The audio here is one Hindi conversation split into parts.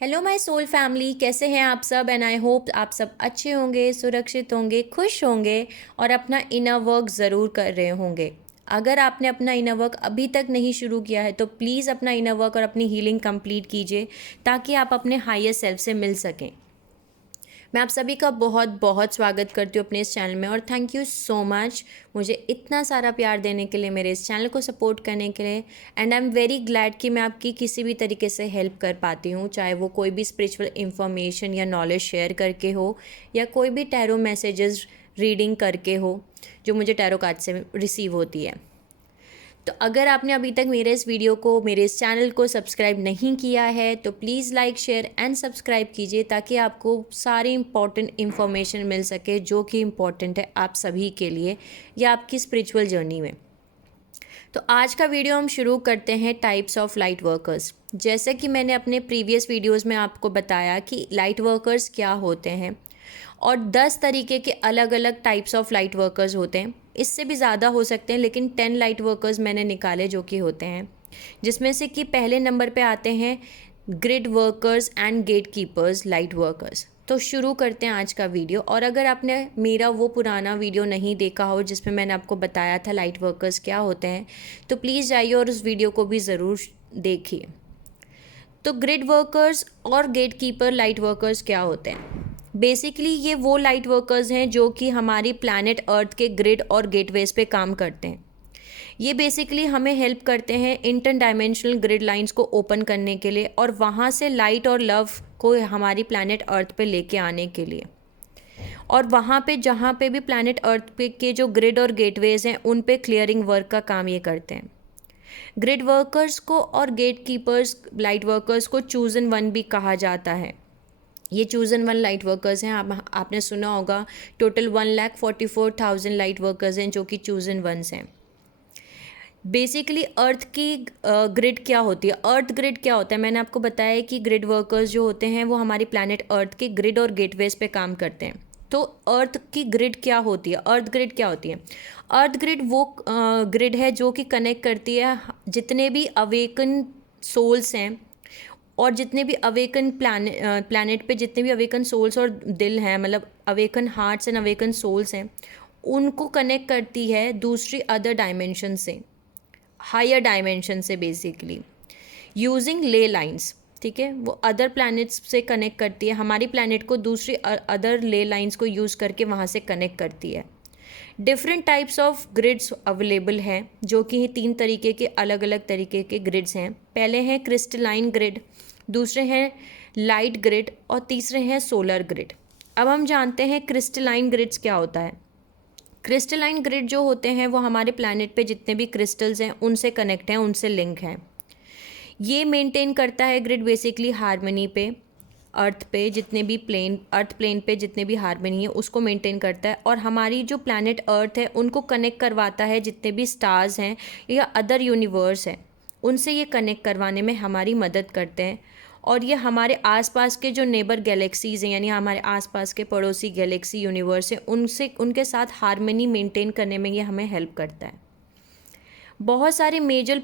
हेलो माय सोल फैमिली, कैसे हैं आप सब। एंड आई होप आप सब अच्छे होंगे, सुरक्षित होंगे, खुश होंगे और अपना इनर वर्क ज़रूर कर रहे होंगे। अगर आपने अपना इनर वर्क अभी तक नहीं शुरू किया है तो प्लीज़ अपना इनर वर्क और अपनी हीलिंग कंप्लीट कीजिए ताकि आप अपने हायर सेल्फ से मिल सकें। मैं आप सभी का बहुत बहुत स्वागत करती हूँ अपने इस चैनल में और थैंक यू सो मच मुझे इतना सारा प्यार देने के लिए, मेरे इस चैनल को सपोर्ट करने के लिए। And I am very glad कि मैं आपकी किसी भी तरीके से हेल्प कर पाती हूँ, चाहे वो कोई भी स्पिरिचुअल इंफॉर्मेशन या नॉलेज शेयर करके हो या कोई भी टैरो मैसेजेस रीडिंग करके हो जो मुझे टैरो कार्ड से रिसीव होती है। तो अगर आपने अभी तक मेरे इस वीडियो को, मेरे इस चैनल को सब्सक्राइब नहीं किया है तो please like, share and subscribe कीजिए ताकि आपको सारी इंपॉर्टेंट इन्फॉर्मेशन मिल सके जो कि इम्पॉर्टेंट है आप सभी के लिए या आपकी स्पिरिचुअल जर्नी में। तो आज का वीडियो हम शुरू करते हैं टाइप्स ऑफ लाइट वर्कर्स। जैसे कि मैंने अपने प्रीवियस वीडियोस में आपको बताया कि लाइट वर्कर्स क्या होते हैं और 10 तरीके के अलग अलग टाइप्स ऑफ लाइट वर्कर्स होते हैं। इससे भी ज़्यादा हो सकते हैं लेकिन 10 लाइट वर्कर्स मैंने निकाले जो कि होते हैं, जिसमें से कि पहले नंबर पे आते हैं grid workers and gatekeepers light workers. तो शुरू करते हैं आज का वीडियो। और अगर आपने मेरा वो पुराना वीडियो नहीं देखा हो जिसमें मैंने आपको बताया था लाइट वर्कर्स क्या होते हैं तो प्लीज़ जाइए और उस वीडियो को भी ज़रूर देखिए। तो ग्रिड वर्कर्स और गेट कीपर लाइट वर्कर्स क्या होते हैं? बेसिकली ये वो लाइट वर्कर्स हैं जो कि हमारी प्लैनेट अर्थ के ग्रिड और गेटवेज पे काम करते हैं। ये बेसिकली हमें हेल्प करते हैं इंटर डायमेंशनल ग्रिड लाइंस को ओपन करने के लिए और वहाँ से लाइट और लव को हमारी प्लैनेट अर्थ पे लेके आने के लिए। और वहाँ पे जहाँ पे भी प्लैनेट अर्थ पे के जो ग्रिड और गेटवेज हैं उन पे क्लियरिंग वर्क का काम ये करते हैं। ग्रिड वर्कर्स को और गेट कीपर्स लाइट वर्कर्स को चूजन वन भी कहा जाता है। ये चूजन वन लाइट वर्कर्स हैं। आपने सुना होगा टोटल 1,44,000 लाइट वर्कर्स हैं जो कि चूजन वंस हैं। बेसिकली अर्थ की ग्रिड क्या होती है, अर्थ ग्रिड क्या होता है, मैंने आपको बताया कि ग्रिड वर्कर्स जो होते हैं वो हमारी प्लैनेट अर्थ के ग्रिड और गेटवेज पे काम करते हैं। तो अर्थ की ग्रिड क्या होती है, अर्थ ग्रिड क्या होती है? अर्थ ग्रिड वो ग्रिड है जो कि कनेक्ट करती है जितने भी अवेकन सोल्स हैं और जितने भी अवेकन प्लैनेट पे जितने भी अवेकन सोल्स और दिल हैं, मतलब awaken hearts and awaken souls हैं, उनको कनेक्ट करती है दूसरी अदर डायमेंशन से, हायर डायमेंशन से बेसिकली यूजिंग ले लाइंस। ठीक है, वो अदर प्लैनेट्स से कनेक्ट करती है, हमारी प्लैनेट को दूसरी अदर ले लाइंस को यूज़ करके वहाँ से कनेक्ट करती है। Different types of grids available हैं जो कि 3 तरीके के अलग अलग तरीके के ग्रिड्स हैं। पहले हैं क्रिस्टलाइन ग्रिड, दूसरे हैं लाइट ग्रिड और तीसरे हैं सोलर ग्रिड। अब हम जानते हैं क्रिस्टलाइन ग्रिड्स क्या होता है। क्रिस्टलाइन ग्रिड जो होते हैं वो हमारे प्लैनेट पे जितने भी क्रिस्टल्स हैं उनसे कनेक्ट हैं, उनसे लिंक हैं। ये मेंटेन करता है ग्रिड बेसिकली हारमनी पे, अर्थ पे जितने भी अर्थ प्लेन पे जितने भी हारमनी है उसको मेंटेन करता है और हमारी जो प्लैनेट अर्थ है उनको कनेक्ट करवाता है, जितने भी स्टार्स हैं या अदर यूनिवर्स हैं उनसे ये कनेक्ट करवाने में हमारी मदद करते हैं। और ये हमारे आसपास के जो नेबर गैलेक्सीज़ हैं, यानी हमारे आसपास के पड़ोसी गैलेक्सी यूनिवर्स हैं, उनके साथ हारमनी मेंटेन करने में ये हमें हेल्प करता है। बहुत सारे मेजर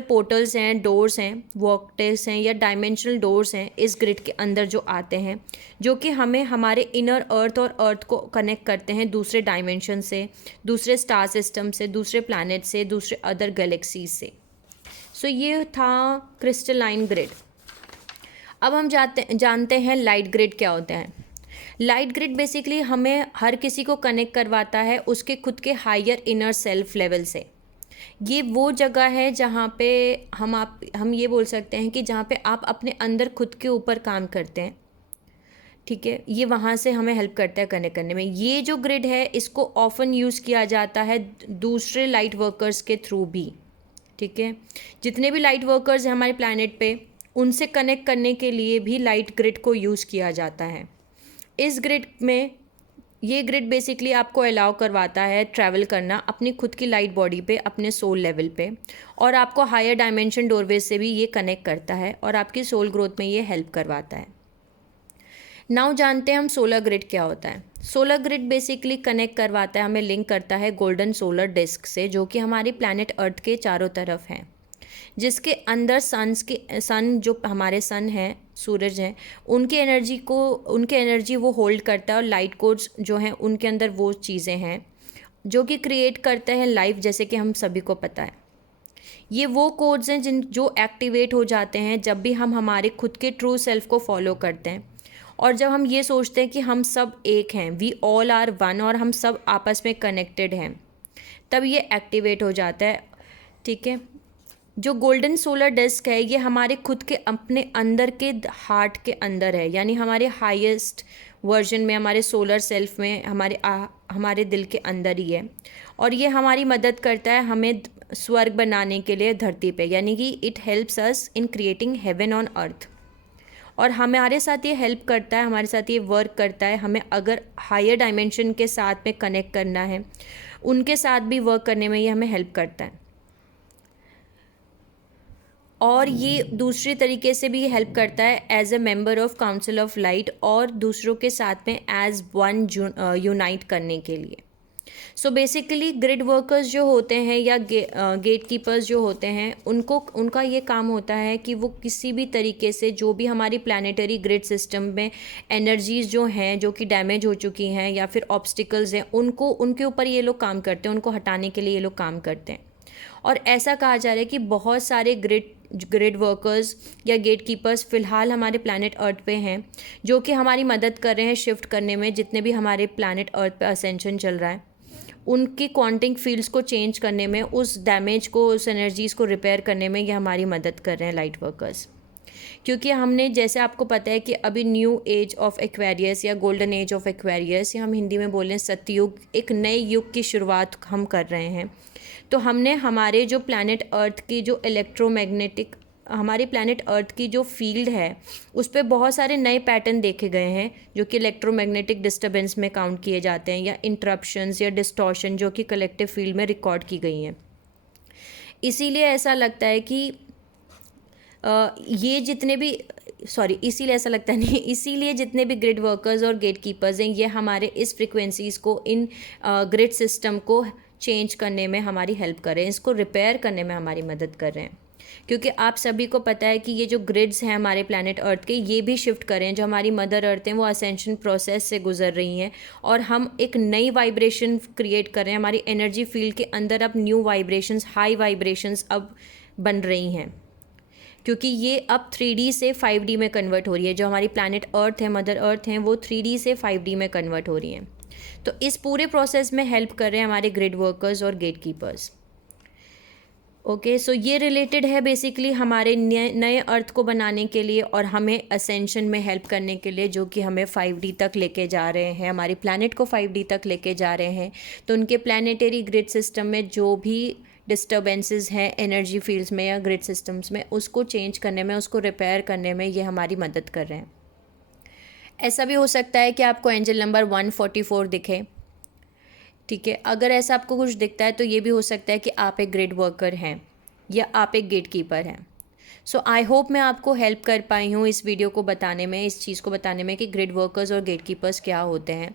पोर्टल्स हैं, डोर्स हैं, वॉकटेल्स हैं या डायमेंशनल डोर्स हैं इस ग्रिड के अंदर जो आते हैं, जो कि हमें हमारे इनर अर्थ और अर्थ को कनेक्ट करते हैं दूसरे डायमेंशन से, दूसरे स्टार सिस्टम से, दूसरे प्लैनेट से, दूसरे अदर गैलेक्सीज से। सो ये था क्रिस्टलाइन ग्रिड। अब हम जानते हैं लाइट ग्रिड क्या होता है। लाइट ग्रिड बेसिकली हमें हर किसी को कनेक्ट करवाता है उसके खुद के हायर इनर सेल्फ लेवल से। ये वो जगह है जहाँ पे हम ये बोल सकते हैं कि जहाँ पे आप अपने अंदर खुद के ऊपर काम करते हैं। ठीक है, ये वहाँ से हमें हेल्प करता है कनेक्ट करने में। ये जो ग्रिड है इसको ऑफन यूज़ किया जाता है दूसरे लाइट वर्कर्स के थ्रू भी। ठीक है, जितने भी लाइट वर्कर्स हैं हमारे प्लैनेट पे उनसे कनेक्ट करने के लिए भी लाइट ग्रिड को यूज़ किया जाता है। इस ग्रिड में ये ग्रिड बेसिकली आपको अलाउ करवाता है ट्रैवल करना अपनी खुद की लाइट बॉडी पे, अपने सोल लेवल पे, और आपको हायर डायमेंशन डोरवेज से भी ये कनेक्ट करता है और आपकी सोल ग्रोथ में ये हेल्प करवाता है। नाउ जानते हैं हम सोलर ग्रिड क्या होता है। सोलर ग्रिड बेसिकली कनेक्ट करवाता है, हमें लिंक करता है गोल्डन सोलर डिस्क से जो कि हमारी प्लैनेट अर्थ के चारों तरफ है। जिसके अंदर सन जो हमारे सन हैं, सूरज हैं, उनके एनर्जी वो होल्ड करता है, और लाइट कोड्स जो हैं उनके अंदर वो चीज़ें हैं जो कि क्रिएट करते हैं लाइफ, जैसे कि हम सभी को पता है। ये वो कोड्स हैं जो एक्टिवेट हो जाते हैं जब भी हम हमारे खुद के ट्रू सेल्फ को फॉलो करते हैं, और जब हम ये सोचते हैं कि हम सब एक हैं, वी ऑल आर वन, और हम सब आपस में कनेक्टेड हैं, तब ये एक्टिवेट हो जाता है। ठीक है, जो गोल्डन सोलर डिस्क है ये हमारे खुद के अपने अंदर के हार्ट के अंदर है, यानी हमारे हाईएस्ट वर्जन में, हमारे सोलर सेल्फ में, हमारे दिल के अंदर ही है। और ये हमारी मदद करता है हमें स्वर्ग बनाने के लिए धरती पे, यानी कि it helps us in creating heaven on earth. और हमारे साथ ये हेल्प करता है, हमारे साथ ये वर्क करता है, हमें अगर हायर डायमेंशन के साथ में कनेक्ट करना है, उनके साथ भी वर्क करने में ये हमें हेल्प करता है। और ये दूसरे तरीके से भी हेल्प करता है as a member of council of light, और दूसरों के साथ में एज वन यूनाइट करने के लिए। सो बेसिकली ग्रिड वर्कर्स जो होते हैं या गेट कीपर्स जो होते हैं, उनका ये काम होता है कि वो किसी भी तरीके से जो भी हमारी प्लानिटरी ग्रिड सिस्टम में एनर्जीज़ जो हैं जो कि डैमेज हो चुकी हैं या फिर ऑब्स्टिकल्स हैं, उनके ऊपर ये लोग काम करते हैं, उनको हटाने के लिए ये लोग काम करते हैं। और ऐसा कहा जा रहा है कि बहुत सारे ग्रिड वर्कर्स या गेट कीपर्स फ़िलहाल हमारे प्लैनेट अर्थ पे हैं, जो कि हमारी मदद कर रहे हैं शिफ्ट करने में, जितने भी हमारे प्लैनेट अर्थ पे असेंशन चल रहा है उनकी क्वांटिक फील्ड्स को चेंज करने में, उस डैमेज को, उस एनर्जीज़ को रिपेयर करने में ये हमारी मदद कर रहे हैं लाइट वर्कर्स। क्योंकि हमने, जैसे आपको पता है कि अभी न्यू एज ऑफ एक्वेरियस या गोल्डन एज ऑफ एक्वेरियस, या हम हिंदी में बोलें सतयुग, एक नए युग की शुरुआत हम कर रहे हैं। तो हमने हमारे जो प्लैनेट अर्थ की जो इलेक्ट्रोमैग्नेटिक, हमारे प्लैनेट अर्थ की जो फील्ड है उस पर बहुत सारे नए पैटर्न देखे गए हैं, जो कि इलेक्ट्रोमैग्नेटिक डिस्टर्बेंस में काउंट किए जाते हैं, या इंटरप्शंस या डिस्टॉर्शन जो कि कलेक्टिव फील्ड में रिकॉर्ड की गई हैं। इसीलिए ऐसा लगता है कि इसीलिए ऐसा लगता है नहीं, इसीलिए जितने भी ग्रिड वर्कर्स और गेट कीपर्स हैं, ये हमारे इस फ्रिक्वेंसीज़ को, इन ग्रिड सिस्टम को चेंज करने में हमारी हेल्प कर रहे हैं, इसको रिपेयर करने में हमारी मदद कर रहे हैं। क्योंकि आप सभी को पता है कि ये जो ग्रिड्स हैं हमारे प्लैनेट अर्थ के, ये भी शिफ्ट करें, जो हमारी मदर अर्थ हैं वो असेंशन प्रोसेस से गुजर रही हैं, और हम एक नई वाइब्रेशन क्रिएट कर रहे हैं। हमारी एनर्जी फील्ड के अंदर अब न्यू वाइब्रेशंस, हाई वाइब्रेशंस अब बन रही हैं, क्योंकि ये अब 3D से 5D में कन्वर्ट हो रही है। जो हमारी प्लैनेट अर्थ है, मदर अर्थ हैं, वो 3D से 5D में कन्वर्ट हो रही हैं। तो इस पूरे प्रोसेस में हेल्प कर रहे हैं हमारे ग्रिड वर्कर्स और गेट कीपर्स। ओके, सो ये रिलेटेड है बेसिकली हमारे नए अर्थ को बनाने के लिए, और हमें असेंशन में हेल्प करने के लिए, जो कि हमें 5D तक लेके जा रहे हैं, हमारी प्लैनेट को 5D तक लेके जा रहे हैं। तो उनके प्लानिटरी ग्रिड सिस्टम में जो भी डिस्टर्बेंसेस हैं एनर्जी फील्ड्स में या ग्रिड सिस्टम्स में, उसको चेंज करने में, उसको रिपेयर करने में ये हमारी मदद कर रहे हैं। ऐसा भी हो सकता है कि आपको एंजल नंबर 144 दिखे। ठीक है, अगर ऐसा आपको कुछ दिखता है तो ये भी हो सकता है कि आप एक ग्रिड वर्कर हैं या आप एक गेट कीपर हैं। सो आई होप मैं आपको हेल्प कर पाई हूँ इस वीडियो को बताने में, इस चीज़ को बताने में कि ग्रिड वर्कर्स और गेट कीपर्स क्या होते हैं।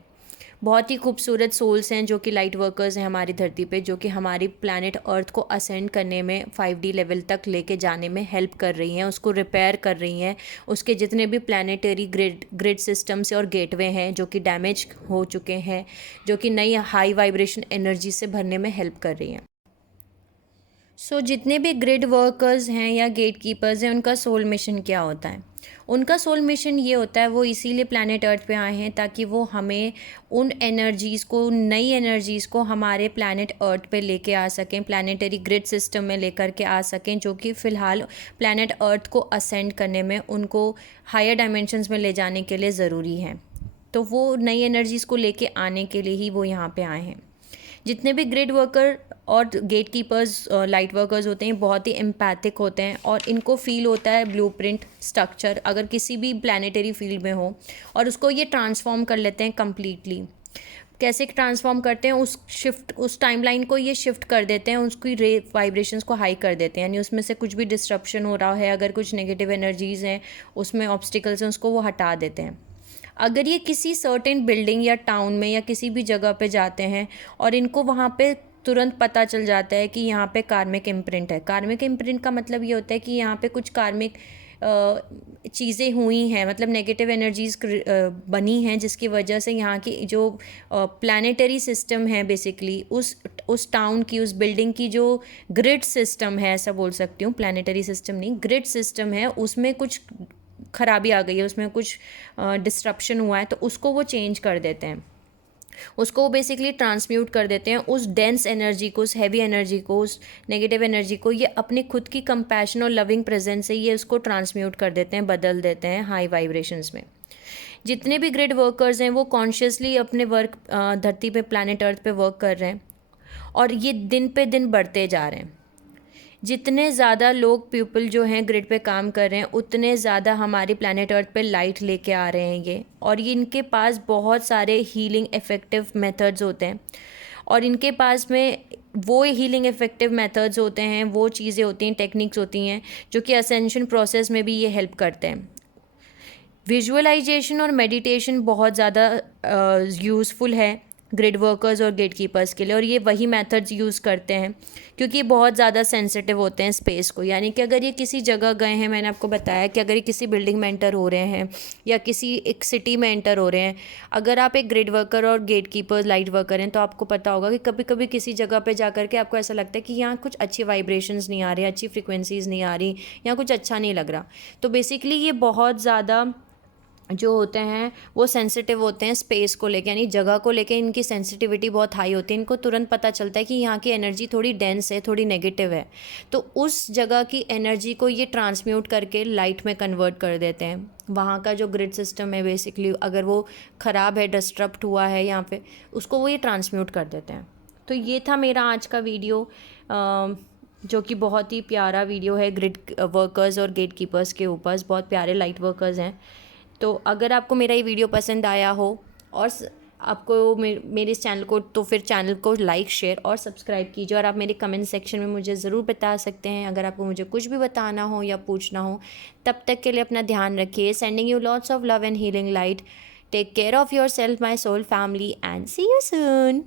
बहुत ही खूबसूरत सोल्स हैं जो कि लाइट वर्कर्स हैं हमारी धरती पे, जो कि हमारी प्लैनेट अर्थ को असेंड करने में, 5D लेवल तक लेके जाने में हेल्प कर रही हैं, उसको रिपेयर कर रही हैं, उसके जितने भी प्लैनेटरी ग्रिड सिस्टम्स और गेटवे हैं जो कि डैमेज हो चुके हैं, जो कि नई हाई वाइब्रेशन एनर्जी से भरने में हेल्प कर रही हैं। सो जितने भी ग्रिड वर्कर्स हैं या गेट कीपर्स हैं, उनका सोल मिशन क्या होता है? उनका सोल मिशन ये होता है, वो इसीलिए प्लैनेट अर्थ पे आए हैं ताकि वो हमें उन एनर्जीज़ को, नई एनर्जीज़ को हमारे प्लैनेट अर्थ पे लेके आ सकें, प्लैनेटरी ग्रिड सिस्टम में लेकर के आ सकें, जो कि फ़िलहाल प्लैनेट अर्थ को असेंड करने में, उनको हायर डायमेंशंस में ले जाने के लिए ज़रूरी है। तो वो नई एनर्जीज़ को लेके आने के लिए ही वो यहाँ पे आए हैं। जितने भी ग्रिड वर्कर और गेट कीपर्स, लाइट वर्कर्स होते हैं, बहुत ही एम्पैथिक होते हैं, और इनको फील होता है ब्लूप्रिंट स्ट्रक्चर अगर किसी भी प्लानिटरी फील्ड में हो, और उसको ये ट्रांसफॉर्म कर लेते हैं कम्प्लीटली। कैसे ट्रांसफॉर्म करते हैं? उस टाइमलाइन को ये शिफ्ट कर देते हैं, उसकी वाइब्रेशंस को हाई कर देते हैं, यानी उसमें से कुछ भी डिस्ट्रप्शन हो रहा है, अगर कुछ नेगेटिव एनर्जीज़ हैं, उसमें ऑब्स्टिकल्स हैं, उसको वो हटा देते हैं। अगर ये किसी सर्टेन बिल्डिंग या टाउन में या किसी भी जगह पे जाते हैं और इनको वहाँ पे तुरंत पता चल जाता है कि यहाँ पे कार्मिक इम्प्रिंट है। कार्मिक इम्प्रिंट का मतलब ये होता है कि यहाँ पे कुछ कार्मिक चीज़ें हुई हैं, मतलब नेगेटिव एनर्जीज बनी हैं, जिसकी वजह से यहाँ की जो प्लानिटरी सिस्टम है बेसिकली उस टाउन की, उस बिल्डिंग की जो ग्रिड सिस्टम है, ऐसा बोल सकती हूँ, प्लानिटरी सिस्टम नहीं, ग्रिड सिस्टम है, उसमें कुछ खराबी आ गई है, उसमें कुछ डिस्ट्रप्शन हुआ है, तो उसको वो चेंज कर देते हैं, उसको वो बेसिकली ट्रांसम्यूट कर देते हैं, उस डेंस एनर्जी को, उस हैवी एनर्जी को, उस नेगेटिव एनर्जी को ये अपने खुद की कंपैशन और लविंग प्रेजेंस से ये उसको ट्रांसम्यूट कर देते हैं, बदल देते हैं हाई वाइब्रेशंस में। जितने भी ग्रिड वर्कर्स हैं वो कॉन्शियसली अपने वर्क धरती पे, प्लैनेट अर्थ पे वर्क कर रहे हैं, और ये दिन पे दिन बढ़ते जा रहे हैं। जितने ज़्यादा लोग पीपल जो हैं ग्रिड पे काम कर रहे हैं, उतने ज़्यादा हमारी प्लैनेट अर्थ पे लाइट लेके आ रहे हैं ये, और ये इनके पास बहुत सारे हीलिंग इफ़ेक्टिव मेथड्स होते हैं, और इनके पास में वो हीलिंग इफ़ेक्टिव मेथड्स होते हैं, वो चीज़ें होती हैं, टेक्निक्स होती हैं जो कि असेंशन प्रोसेस में भी ये हेल्प करते हैं। विजुअलाइजेशन और मेडिटेशन बहुत ज़्यादा यूज़फुल है ग्रिड वर्कर्स और गेट कीपर्स के लिए, और ये वही मेथड्स यूज़ करते हैं क्योंकि ये बहुत ज़्यादा सेंसिटिव होते हैं स्पेस को। यानी कि अगर ये किसी जगह गए हैं, मैंने आपको बताया कि अगर ये किसी बिल्डिंग में एंटर हो रहे हैं या किसी एक सिटी में एंटर हो रहे हैं, अगर आप एक ग्रिड वर्कर और गेट कीपर, लाइट वर्कर हैं, तो आपको पता होगा कि कभी कभी किसी जगह पर जा करके आपको ऐसा लगता है कि यहाँ कुछ अच्छी वाइब्रेशंस नहीं आ रही, अच्छी फ्रिक्वेंसीज़ नहीं आ रही, यहाँ कुछ अच्छा नहीं लग रहा। तो बेसिकली ये बहुत ज़्यादा जो होते हैं वो सेंसिटिव होते हैं स्पेस को लेके, यानी जगह को लेके इनकी सेंसिटिविटी बहुत हाई होती है। इनको तुरंत पता चलता है कि यहाँ की एनर्जी थोड़ी डेंस है, थोड़ी नेगेटिव है, तो उस जगह की एनर्जी को ये ट्रांसम्यूट करके लाइट में कन्वर्ट कर देते हैं। वहाँ का जो ग्रिड सिस्टम है बेसिकली, अगर वो ख़राब है, डिस्टर्ब हुआ है यहाँ पे, उसको वो ये ट्रांसम्यूट कर देते हैं। तो ये था मेरा आज का वीडियो, जो कि बहुत ही प्यारा वीडियो है ग्रिड वर्कर्स और गेट कीपर्स के ऊपर। बहुत प्यारे लाइट वर्कर्स हैं। तो अगर आपको मेरा ये वीडियो पसंद आया हो और आपको मेरे इस चैनल को, तो फिर चैनल को लाइक, शेयर और सब्सक्राइब कीजिए, और आप मेरे कमेंट सेक्शन में मुझे ज़रूर बता सकते हैं अगर आपको मुझे कुछ भी बताना हो या पूछना हो। तब तक के लिए अपना ध्यान रखिए। Sending you lots of love and healing light. Take care of yourself, my soul family, and see you soon.